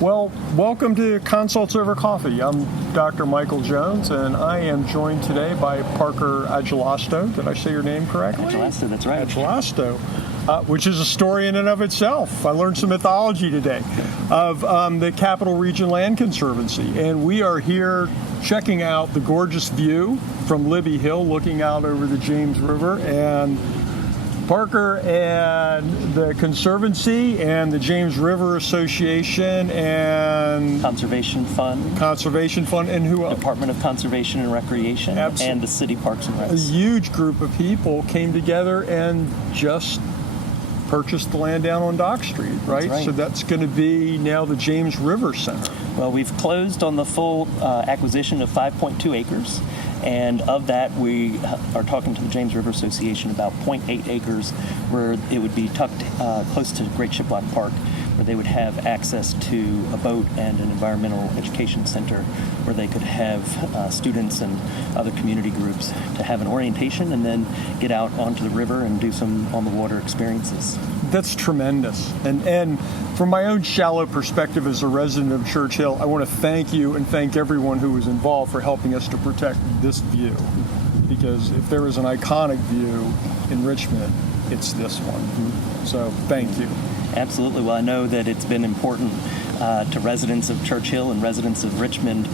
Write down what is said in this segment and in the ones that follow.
Well, welcome to Consults Over Coffee. I'm Dr. Michael Jones, and I am joined today by Parker Agelasto. Did I say your name correctly? Agelasto, that's right. Agelasto, which is a story in and of itself. I learned some mythology today of the Capital Region Land Conservancy, and we are here checking out the gorgeous view from Libby Hill, looking out over the James River, and Parker and the Conservancy and the James River Association and Conservation Fund, and who else? Department of Conservation and Recreation, and the City Parks and Recs. A huge group of people came together and just purchased the land down on Dock Street, right? That's right. So that's going to be now the James River Center. Well, we've closed on the full acquisition of 5.2 acres. And of that, we are talking to the James River Association about 0.8 acres where it would be tucked close to Great Shiplock Park, where they would have access to a boat and an environmental education center where they could have students and other community groups to have an orientation and then get out onto the river and do some on-the-water experiences. That's tremendous. And from my own shallow perspective as a resident of Church Hill, I want to thank you and thank everyone who was involved for helping us to protect this view. Because if there is an iconic view in Richmond, it's this one. So thank you. Absolutely. Well, I know that it's been important to residents of Church Hill and residents of Richmond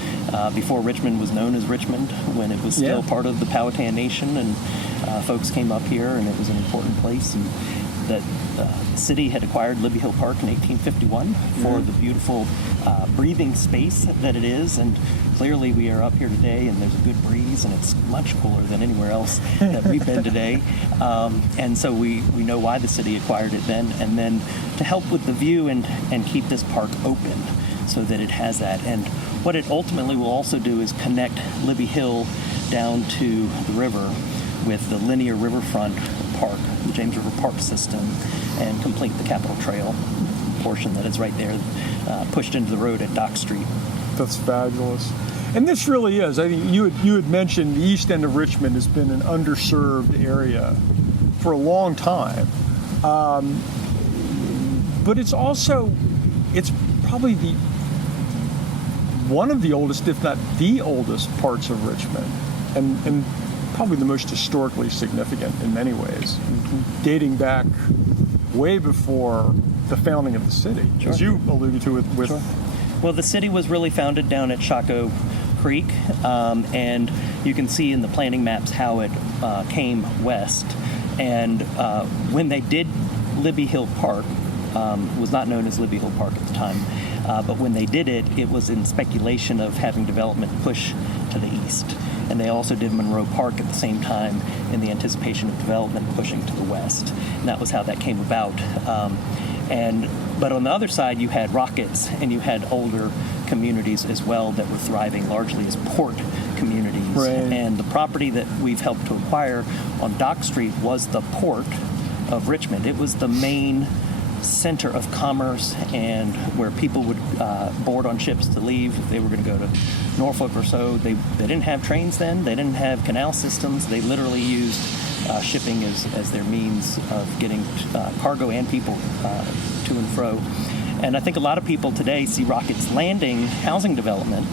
before Richmond was known as Richmond, when it was still part of the Powhatan Nation, and folks came up here, and it was an important place. And that the city had acquired Libby Hill Park in 1851 for the beautiful breathing space that it is, and clearly we are up here today and there's a good breeze and it's much cooler than anywhere else that we've been today, and so we know why the city acquired it then, and then to help with the view and keep this park open so that it has that. And what it ultimately will also do is connect Libby Hill down to the river with the linear Riverfront Park, the James River Park system, and complete the Capitol Trail portion that is right there, pushed into the road at Dock Street. That's fabulous. And this really is. I mean, you had mentioned the east end of Richmond has been an underserved area for a long time. But it's probably one of the oldest, if not the oldest, parts of Richmond. And probably the most historically significant in many ways, dating back way before the founding of the city, as you alluded to with Sure. Well, the city was really founded down at Shockoe Creek, and you can see in the planning maps how it came west. And when they did Libby Hill Park, was not known as Libby Hill Park at the time, but when they did it, it was in speculation of having development push to the east. And they also did Monroe Park at the same time in the anticipation of development pushing to the west. And that was how that came about. But on the other side, you had Rockets and you had older communities as well that were thriving largely as port communities. Right. And the property that we've helped to acquire on Dock Street was the port of Richmond. It was the main center of commerce and where people would board on ships to leave if they were going to go to Norfolk or so. They didn't have trains then. They didn't have canal systems. They literally used shipping as their means of getting cargo and people to and fro. And I think a lot of people today see Rockets Landing housing development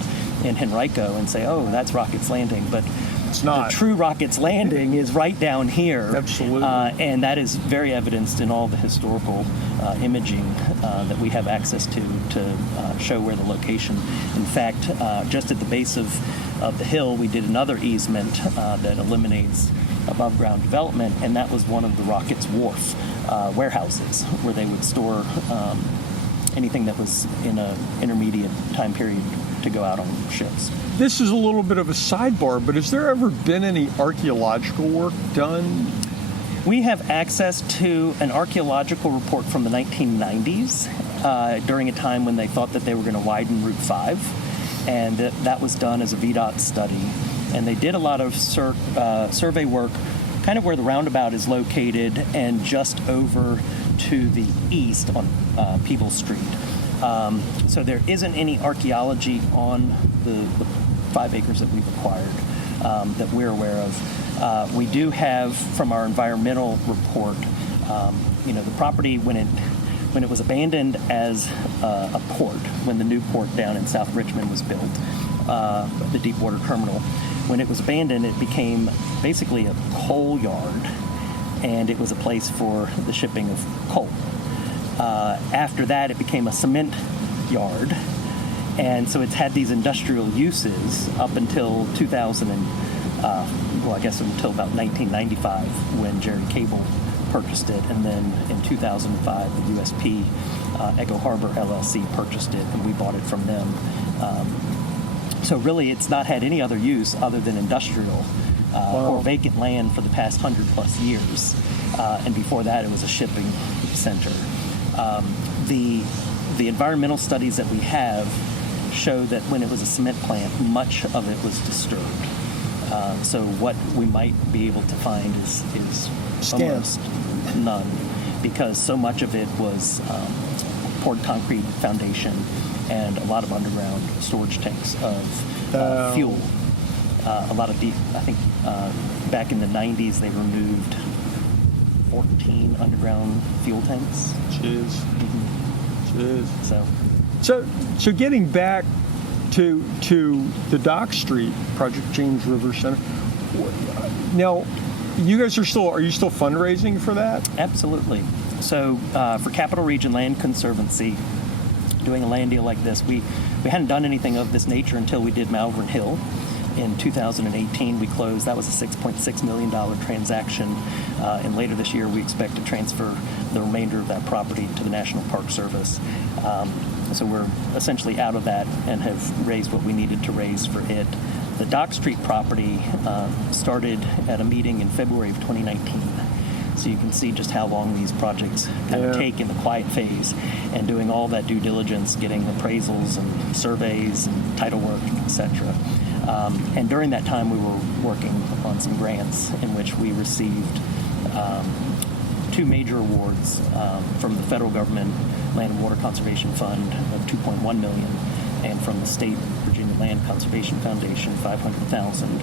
in Henrico and say, oh, that's Rockets Landing. But it's not. The true Rockets Landing is right down here. Absolutely. And that is very evidenced in all the historical imaging that we have access to show where the location. In fact, just at the base of the hill, we did another easement that eliminates above ground development, and that was one of the Rockets Wharf warehouses where they would store anything that was in an intermediate time period to go out on ships. This is a little bit of a sidebar, but has there ever been any archaeological work done? We have access to an archaeological report from the 1990s during a time when they thought that they were going to widen Route 5, and that was done as a VDOT study. And they did a lot of survey work kind of where the roundabout is located and just over to the east on Peeble Street. So there isn't any archaeology on the 5 acres that we've acquired that we're aware of. We do have from our environmental report, the property when it when it was abandoned as a port, when the new port down in South Richmond was built, the deep water terminal, when it was abandoned, it became basically a coal yard, and it was a place for the shipping of coal. After that, it became a cement yard, and so it's had these industrial uses up until 2000 and, well, I guess until about 1995 when Jerry Cable purchased it, and then in 2005 the USP Echo Harbor LLC purchased it, and we bought it from them. So really, it's not had any other use other than industrial or vacant land for the past 100+ years, and before that it was a shipping center. The environmental studies that we have show that when it was a cement plant, much of it was disturbed. So what we might be able to find is almost none, because so much of it was poured concrete foundation and a lot of underground storage tanks of fuel. A lot of deep, I think back in the 90s they removed 14 underground fuel tanks. Jeez. Mm-hmm. Jeez. So getting back to the Dock Street project, James River Center. Now, you guys are you still fundraising for that? Absolutely. So for Capital Region Land Conservancy, doing a land deal like this, we hadn't done anything of this nature until we did Malvern Hill. In 2018, we closed. That was a $6.6 million transaction. And later this year, we expect to transfer the remainder of that property to the National Park Service. So we're essentially out of that and have raised what we needed to raise for it. The Dock Street property started at a meeting in February of 2019. So you can see just how long these projects kind of take in the quiet phase, and doing all that due diligence, getting appraisals and surveys and title work, etc. And during that time, we were working on some grants in which we received 2 major awards from the federal government Land and Water Conservation Fund of $2.1 million, and from the State Virginia Land Conservation Foundation, $500,000.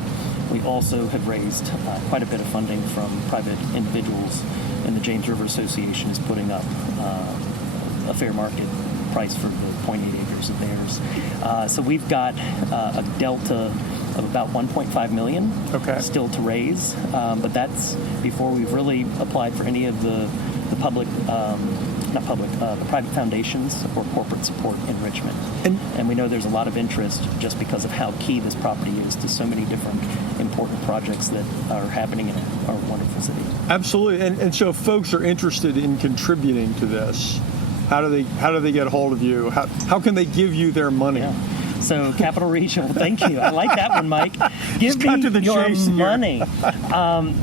We also have raised quite a bit of funding from private individuals, and the James River Association is putting up a fair market price for the 0.8 acres of theirs. So we've got a delta of about $1.5 million still to raise, but that's before we've really applied for any of the public, the private foundations or corporate support in Richmond. And we know there's a lot of interest just because of how key this property is to so many different important projects that are happening in our wonderful city. Absolutely. And so if folks are interested in contributing to this, how do they get a hold of you? How can they give you their money? Yeah. So Capital Region, thank you. I like that one, Mike. Give me your money.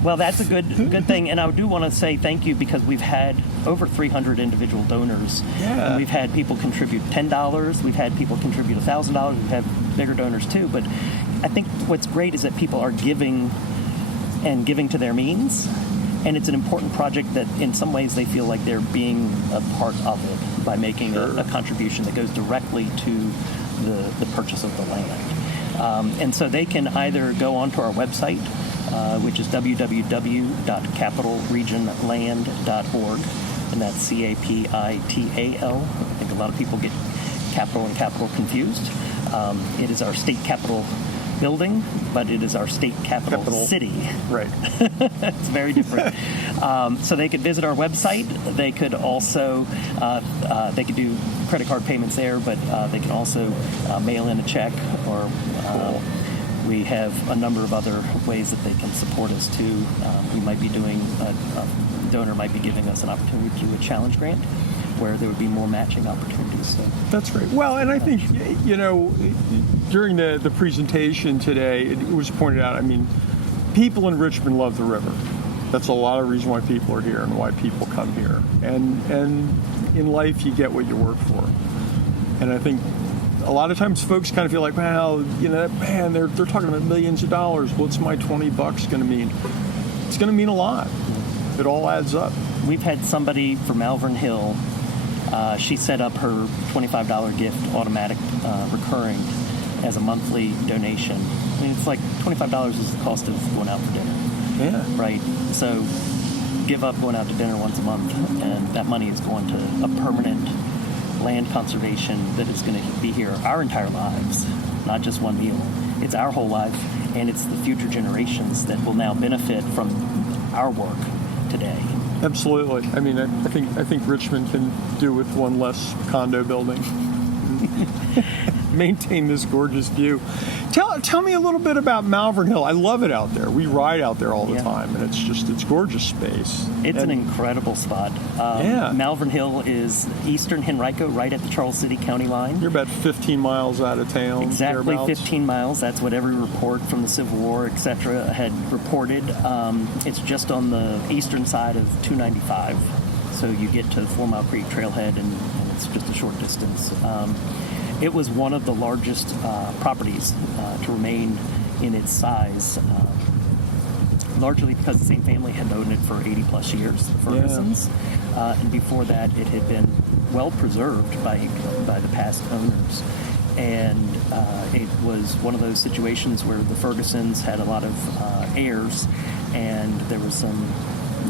Well, that's a good thing. And I do want to say thank you, because we've had over 300 individual donors. Yeah. And we've had people contribute $10. We've had people contribute $1,000. We've had bigger donors too. But I think what's great is that people are giving to their means. And it's an important project that in some ways they feel like they're being a part of it by making a contribution that goes directly to the purchase of the land. And so they can either go onto our website, which is www.capitalregionland.org, and that's CAPITAL. I think a lot of people get capital and capital confused. It is our state capitol building, but it is our state capital city. Right. It's very different. So they could visit our website. They could also they could do credit card payments there, but they can also mail in a check, or we have a number of other ways that they can support us too. We might be doing a donor might be giving us an opportunity to do a challenge grant, where there would be more matching opportunities. So that's great. Well, and I think, during the presentation today, it was pointed out, people in Richmond love the river. That's a lot of reason why people are here and why people come here. And in life, you get what you work for. And I think a lot of times folks kind of feel like, well, man, they're talking about millions of dollars. What's my $20 going to mean? It's going to mean a lot. It all adds up. We've had somebody from Malvern Hill. She set up her $25 gift automatic recurring as a monthly donation. It's like $25 is the cost of going out for dinner. Yeah. Right. So give up going out to dinner once a month, and that money is going to a permanent land conservation that is going to be here our entire lives, not just one meal. It's our whole life, and it's the future generations that will now benefit from our work today. Absolutely. I mean, I think Richmond can do with one less condo building. Maintain this gorgeous view. Tell me a little bit about Malvern Hill. I love it out there. We ride out there all the time, and it's gorgeous space. It's an incredible spot. Malvern Hill is eastern Henrico, right at the Charles City County line. You're about 15 miles out of town. Exactly, thereabouts. 15 miles. That's what every report from the Civil War, etc., had reported. It's just on the eastern side of 295, so you get to 4 Mile Creek Trailhead, and it's just a short distance. It was one of the largest properties to remain in its size, largely because the same family had owned it for 80 plus years, the Fergusons. And before that, it had been well preserved by the past owners. And it was one of those situations where the Fergusons had a lot of heirs, and there was some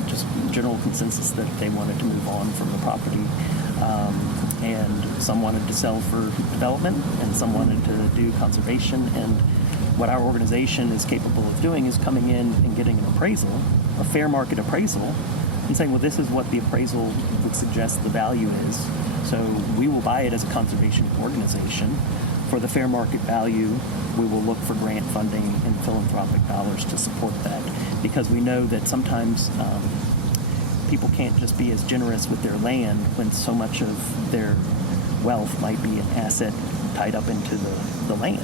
just general consensus that they wanted to move on from the property. And some wanted to sell for development, and some wanted to do conservation. And what our organization is capable of doing is coming in and getting an appraisal, a fair market appraisal, and saying, well, this is what the appraisal would suggest the value is. So we will buy it as a conservation organization. For the fair market value, we will look for grant funding and philanthropic dollars to support that, because we know that sometimes people can't just be as generous with their land when so much of their wealth might be an asset tied up into the land.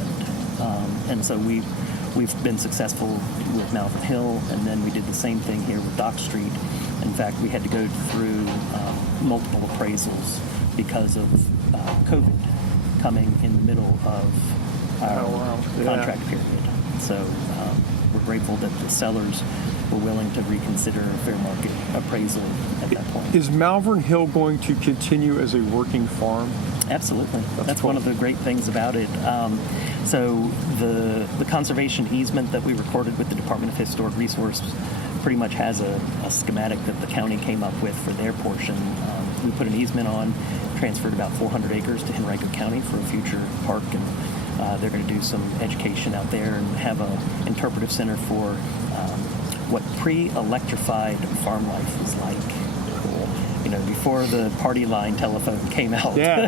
And so we've been successful with Malvern Hill, and then we did the same thing here with Dock Street. In fact, we had to go through multiple appraisals because of COVID coming in the middle of our contract period. So we're grateful that the sellers were willing to reconsider a fair market appraisal at that point. Is Malvern Hill going to continue as a working farm? Absolutely. That's cool. One of the great things about it. So the conservation easement that we recorded with the Department of Historic Resources pretty much has a schematic that the county came up with for their portion. We put an easement on, transferred about 400 acres to Henrico County for a future park, and they're going to do some education out there and have an interpretive center for what pre-electrified farm life was like. Cool. You know, before the party line telephone came out. Yeah,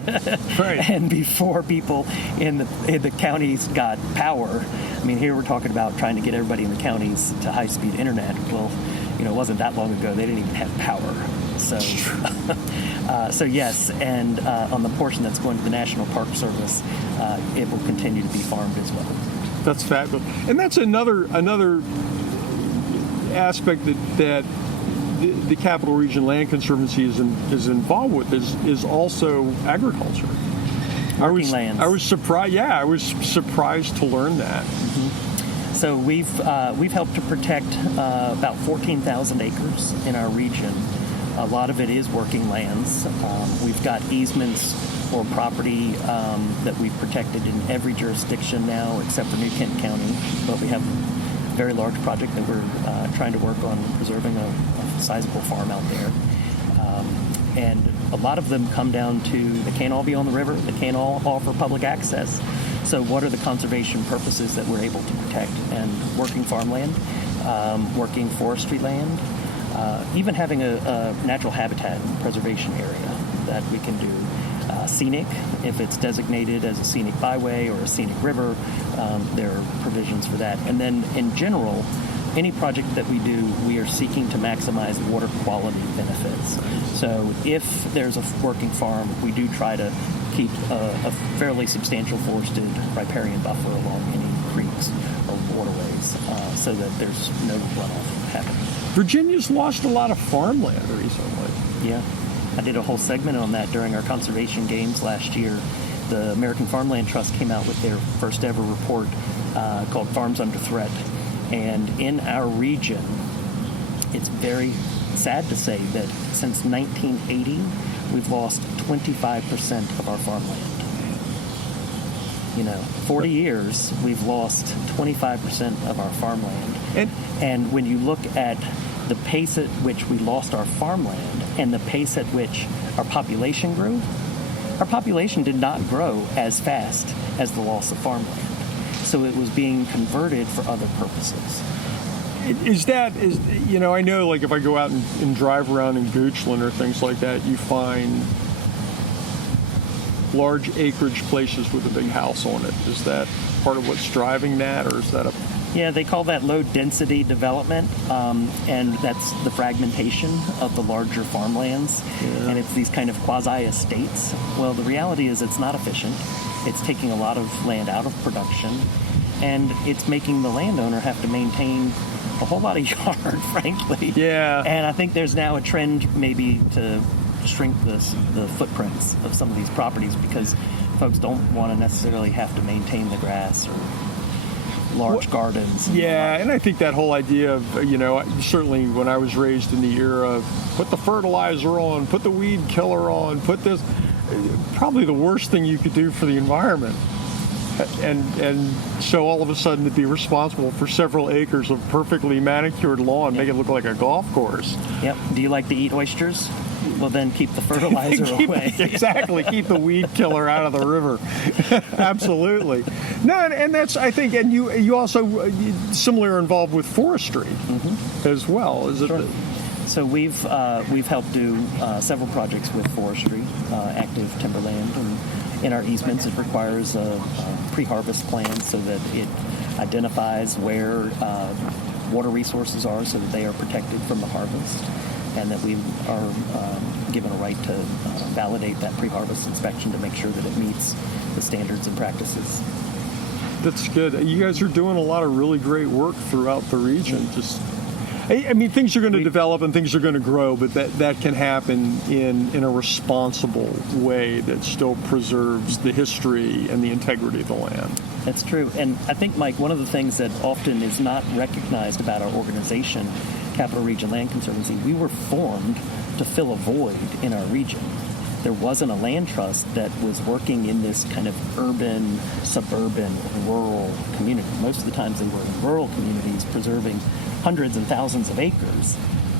right. And before people in the counties got power. I mean, here we're talking about trying to get everybody in the counties to high-speed internet. Well, you know, it wasn't that long ago. They didn't even have power. So, so yes, and on the portion that's going to the National Park Service, it will continue to be farmed as well. That's fabulous. And that's another aspect that the Capital Region Land Conservancy is involved with is also agriculture. Working lands. I was surprised. Yeah, I was surprised to learn that. Mm-hmm. So we've helped to protect about 14,000 acres in our region. A lot of it is working lands. We've got easements or property that we've protected in every jurisdiction now except for New Kent County, but we have a very large project that we're trying to work on preserving a sizable farm out there. And a lot of them come down to they can't all be on the river, they can't all offer public access. So what are the conservation purposes that we're able to protect? And working farmland, working forestry land, even having a natural habitat preservation area that we can do. Scenic, if it's designated as a scenic byway or a scenic river, there are provisions for that. And then in general, any project that we do, we are seeking to maximize water quality benefits. So if there's a working farm, we do try to keep a fairly substantial forested riparian buffer along any creeks or waterways so that there's no runoff happening. Virginia's lost a lot of farmland recently. Yeah. I did a whole segment on that during our conservation games last year. The American Farmland Trust came out with their first ever report called Farms Under Threat. And in our region, it's very sad to say that since 1980, we've lost 25% of our farmland. You know, 40 years, we've lost 25% of our farmland. And when you look at the pace at which we lost our farmland and the pace at which our population grew, our population did not grow as fast as the loss of farmland. So it was being converted for other purposes. I know, like, if I go out and drive around in Goochland or things like that, you find large acreage places with a big house on it. Is that part of what's driving that, or is that Yeah, they call that low-density development, and that's the fragmentation of the larger farmlands, and it's these kind of quasi-estates. Well, the reality is it's not efficient. It's taking a lot of land out of production, and it's making the landowner have to maintain a whole lot of yard, frankly. Yeah. And I think there's now a trend maybe to shrink the footprints of some of these properties because folks don't want to necessarily have to maintain the grass or large gardens. Yeah, and I think that whole idea of, certainly when I was raised in the era of put the fertilizer on, put the weed killer on, put this, probably the worst thing you could do for the environment. And so all of a sudden to be responsible for several acres of perfectly manicured lawn, make it look like a golf course. Yep. Do you like to eat oysters? Well, then keep the fertilizer away. Exactly. Keep the weed killer out of the river. Absolutely. No, and that's, I think, and you also similarly involved with forestry as well. Is it? Sure. So we've helped do several projects with forestry, active timberland, and in our easements it requires a pre-harvest plan so that it identifies where water resources are so that they are protected from the harvest, and that we are given a right to validate that pre-harvest inspection to make sure that it meets the standards and practices. That's good. You guys are doing a lot of really great work throughout the region. I mean, things are going to develop and things are going to grow, but that can happen in a responsible way that still preserves the history and the integrity of the land. That's true. And I think, Mike, one of the things that often is not recognized about our organization, Capital Region Land Conservancy, we were formed to fill a void in our region. There wasn't a land trust that was working in this kind of urban, suburban, rural community. Most of the times they were in rural communities preserving hundreds and thousands of acres.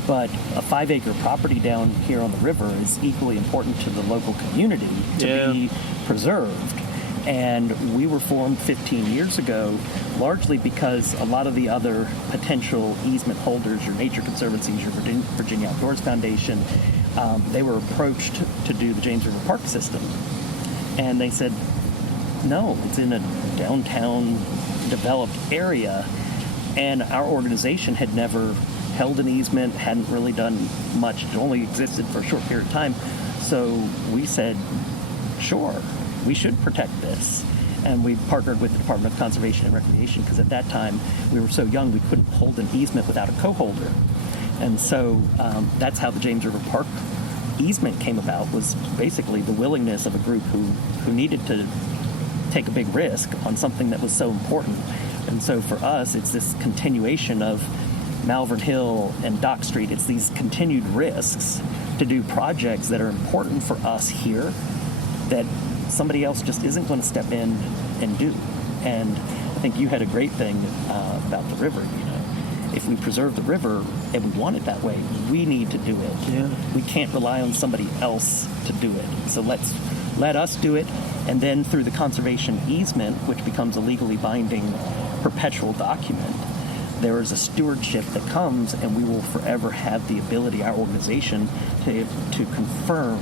But a 5-acre property down here on the river is equally important to the local community to be preserved. And we were formed 15 years ago largely because a lot of the other potential easement holders, your nature conservancies, your Virginia Outdoors Foundation, they were approached to do the James River Park system. And they said, no, it's in a downtown developed area. And our organization had never held an easement, hadn't really done much. It only existed for a short period of time. So we said, sure, we should protect this. And we partnered with the Department of Conservation and Recreation because at that time we were so young we couldn't hold an easement without a co-holder. And so that's how the James River Park easement came about, was basically the willingness of a group who needed to take a big risk on something that was so important. And so for us, it's this continuation of Malvern Hill and Dock Street. It's these continued risks to do projects that are important for us here that somebody else just isn't going to step in and do. And I think you had a great thing about the river. If we preserve the river and we want it that way, we need to do it. Yeah. We can't rely on somebody else to do it. So let us do it. And then through the conservation easement, which becomes a legally binding perpetual document, there is a stewardship that comes, and we will forever have the ability, our organization, to confirm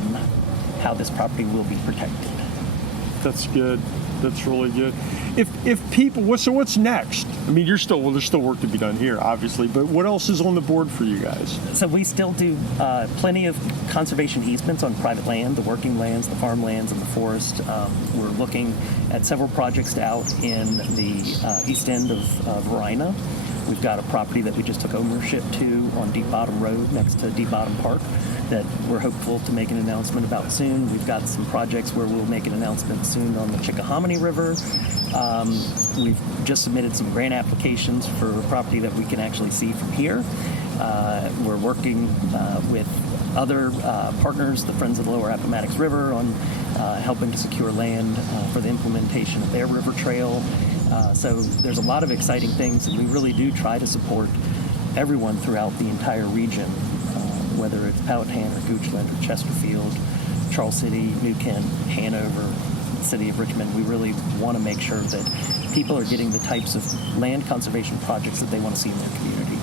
how this property will be protected. That's good. That's really good. If people, so what's next? I mean, there's still work to be done here, obviously, but what else is on the board for you guys? So we still do plenty of conservation easements on private land, the working lands, the farmlands, and the forest. We're looking at several projects out in the east end of Verina. We've got a property that we just took ownership to on Deep Bottom Road next to Deep Bottom Park that we're hopeful to make an announcement about soon. We've got some projects where we'll make an announcement soon on the Chickahominy River. We've just submitted some grant applications for a property that we can actually see from here. We're working with other partners, the Friends of the Lower Appomattox River, on helping to secure land for the implementation of their river trail. So there's a lot of exciting things, and we really do try to support everyone throughout the entire region, whether it's Powhatan or Goochland or Chesterfield, Charles City, New Kent, Hanover, City of Richmond. We really want to make sure that people are getting the types of land conservation projects that they want to see in their community.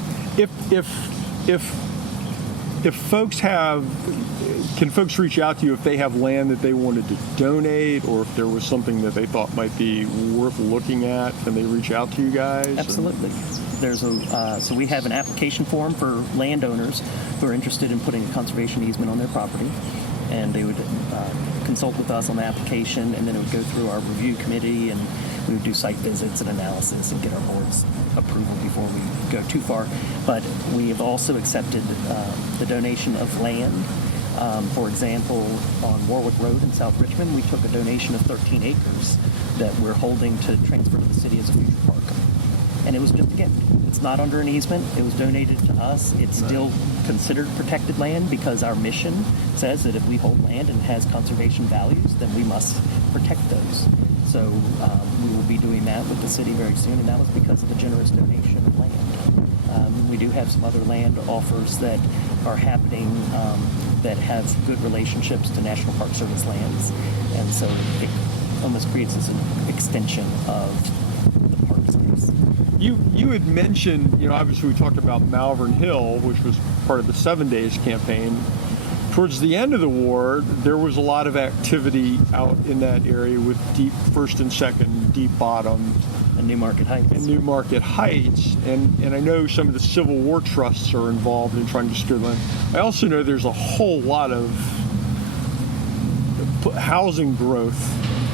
If folks can folks reach out to you if they have land that they wanted to donate, or if there was something that they thought might be worth looking at? Can they reach out to you guys? Absolutely. So we have an application form for landowners who are interested in putting a conservation easement on their property, and they would consult with us on the application, and then it would go through our review committee, and we would do site visits and analysis and get our board's approval before we go too far. But we have also accepted the donation of land. For example, on Warwick Road in South Richmond, we took a donation of 13 acres that we're holding to transfer to the city as a future park. And it was just a gift. It's not under an easement. It was donated to us. It's still considered protected land because our mission says that if we hold land and it has conservation values, then we must protect those. So we will be doing that with the city very soon, and that was because of the generous donation of land. We do have some other land offers that are happening that have good relationships to National Park Service lands, and so it almost creates as an extension of the park space. You had mentioned, obviously we talked about Malvern Hill, which was part of the 7 Days campaign. Towards the end of the war, there was a lot of activity out in that area with deep first and second deep bottom. And Newmarket Heights. And I know some of the Civil War trusts are involved in trying to secure land. I also know there's a whole lot of housing growth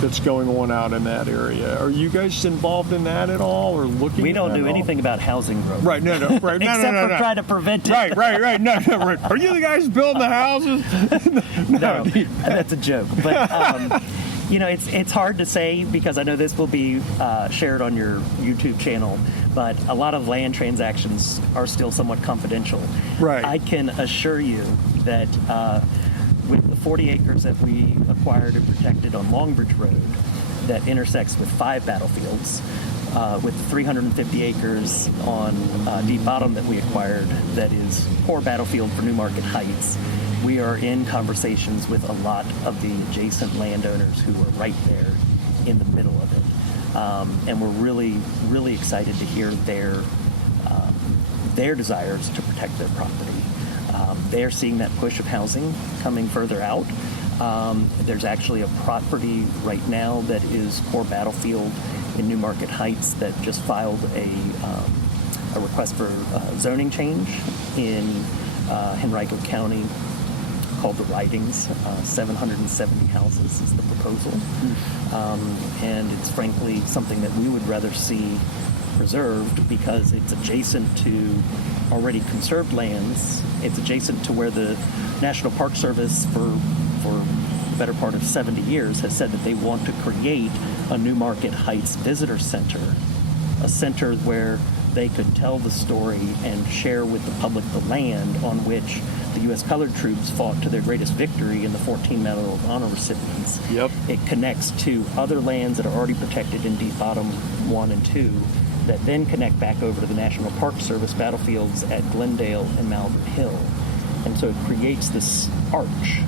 that's going on out in that area. Are you guys involved in that at all, or looking? We don't do anything about housing growth. Right, no, right, except for trying to prevent it. Right, no, right. Are you the guys building the houses? No, that's a joke. But it's hard to say because I know this will be shared on your YouTube channel. But a lot of land transactions are still somewhat confidential. Right. I can assure you that. With the 40 acres that we acquired and protected on Longbridge Road that intersects with 5 battlefields, with 350 acres on Deep Bottom that we acquired that is core battlefield for Newmarket Heights, we are in conversations with a lot of the adjacent landowners who are right there in the middle of it. And we're really, really excited to hear their desires to protect their property. They're seeing that push of housing coming further out. There's actually a property right now that is core battlefield in Newmarket Heights that just filed a request for zoning change in Henrico County called the Ridings. 770 houses is the proposal. And it's frankly something that we would rather see preserved because it's adjacent to already conserved lands. It's adjacent to where the National Park Service for the better part of 70 years has said that they want to create a Newmarket Heights visitor center, a center where they could tell the story and share with the public the land on which the U.S. colored troops fought to their greatest victory in the 14 Medal of Honor recipients. Yep. It connects to other lands that are already protected in Deep Bottom 1 and 2 that then connect back over to the National Park Service battlefields at Glendale and Malvern Hill. And so it creates this arch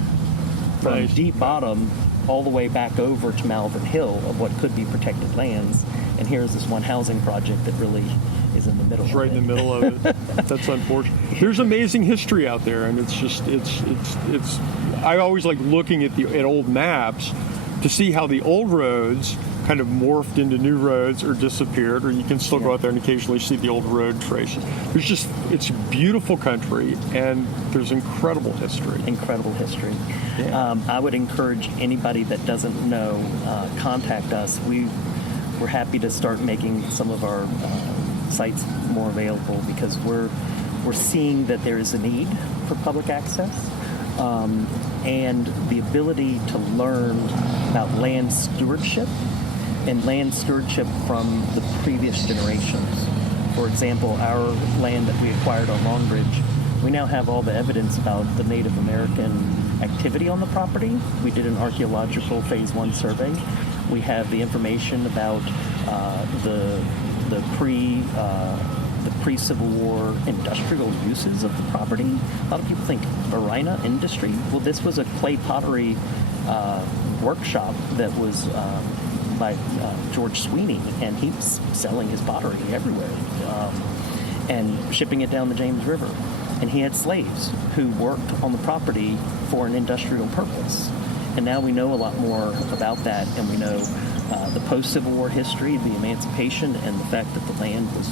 from Deep Bottom all the way back over to Malvern Hill of what could be protected lands. And here's this one housing project that really is in the middle of it. It's right in the middle of it. That's unfortunate. There's amazing history out there, and it's I always like looking at old maps to see how the old roads kind of morphed into new roads or disappeared, or you can still go out there and occasionally see the old road traces. It's beautiful country, and there's incredible history. Incredible history. Yeah. I would encourage anybody that doesn't know, contact us. We're happy to start making some of our sites more available because we're seeing that there is a need for public access. And the ability to learn about land stewardship and land stewardship from the previous generations. For example, our land that we acquired on Longbridge, we now have all the evidence about the Native American activity on the property. We did an archaeological phase 1 survey. We have the information about the the pre-Civil War industrial uses of the property. A lot of people think Marina industry. Well, this was a clay pottery workshop that was by George Sweeney, and he was selling his pottery everywhere and shipping it down the James River. And he had slaves who worked on the property for an industrial purpose. And now we know a lot more about that, and we know the post-Civil War history, the emancipation, and the fact that the land was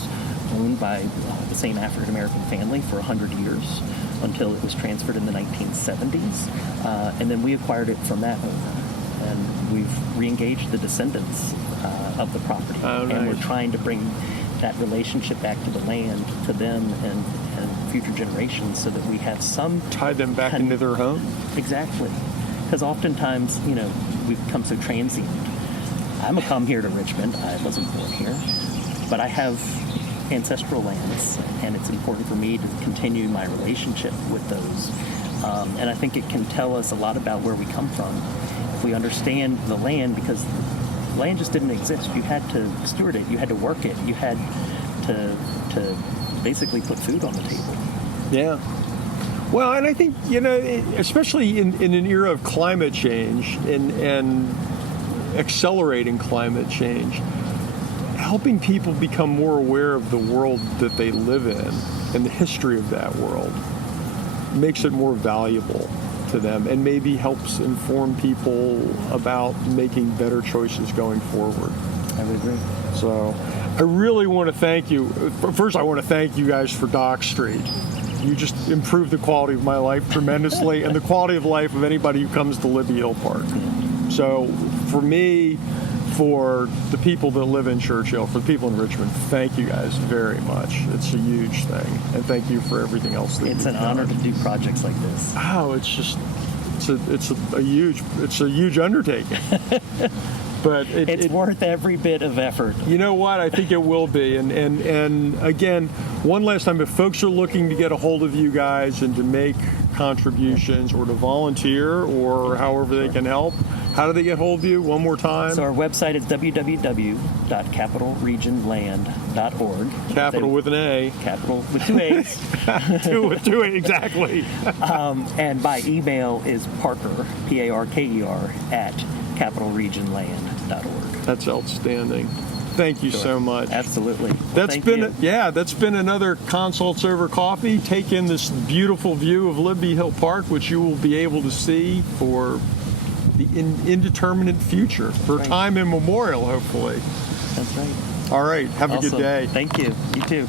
owned by the same African-American family for 100 years until it was transferred in the 1970s. And then we acquired it from that owner. And we've re-engaged the descendants of the property. Oh, nice. And we're trying to bring that relationship back to the land, to them and future generations, so that we have some... Tie them back into their home? Exactly. Because oftentimes, we've become so transient. I'm a come here to Richmond. I wasn't born here. But I have ancestral lands, and it's important for me to continue my relationship with those. And I think it can tell us a lot about where we come from. If we understand the land, because land just didn't exist. You had to steward it. You had to work it. You had to basically put food on the table. Yeah. Well, and I think, especially in an era of climate change and accelerating climate change, helping people become more aware of the world that they live in and the history of that world makes it more valuable to them, and maybe helps inform people about making better choices going forward. I would agree. So I really want to thank you. First, I want to thank you guys for Dock Street. You just improved the quality of my life tremendously and the quality of life of anybody who comes to Libby Hill Park. So for me, for the people that live in Churchill, for the people in Richmond, thank you guys very much. It's a huge thing. And thank you for everything else that you've done. It's an honor to do projects like this. Oh, it's a huge undertaking. But it's worth every bit of effort. You know what? I think it will be. And again, one last time, if folks are looking to get a hold of you guys and to make contributions or to volunteer or however they can help, how do they get hold of you? One more time. So our website is www.capitalregionland.org. Capital with an A. Capital with two A's. two A's, exactly. And by email is Parker, Parker, at capitalregionland.org. That's outstanding. Thank you so much. Absolutely. That's been another Consults Over Coffee. Take in this beautiful view of Libby Hill Park, which you will be able to see for the indeterminate future, for time immemorial, hopefully. That's right. All right. Have a good day. Thank you. You too.